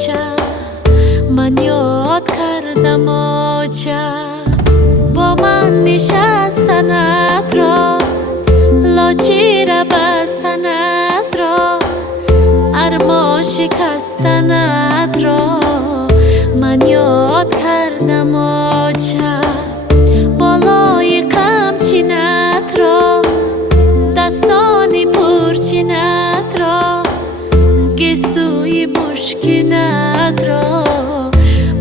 آچه من یاد کردم آچه با من نشستنت را لاچی را بستنت را ارما شکستنت را من یاد کردم آچه بالای قمچینت را دستان پرچینت را گسوی مشکینت را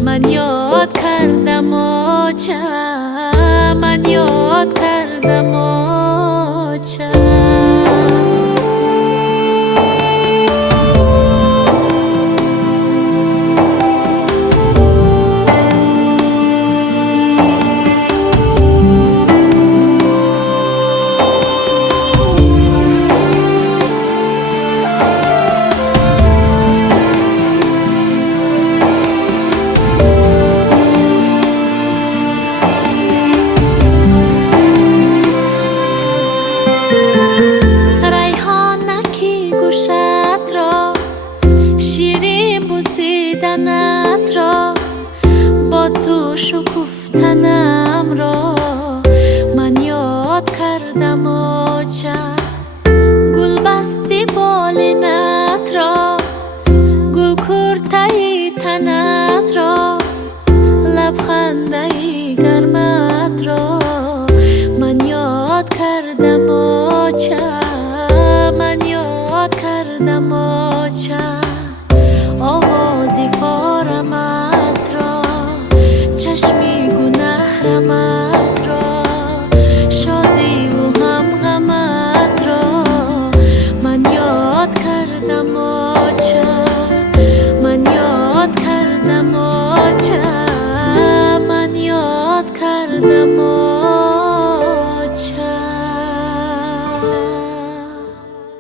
من یاد کردم آچه من یاد کردم آچه بوسیدنت را با تو شکفتنم را من یاد کردم آچه گل بستی بالینت را گل کرتهی تنت را لبخنده گرمت را من یاد کردم آچه من یاد کردم آچه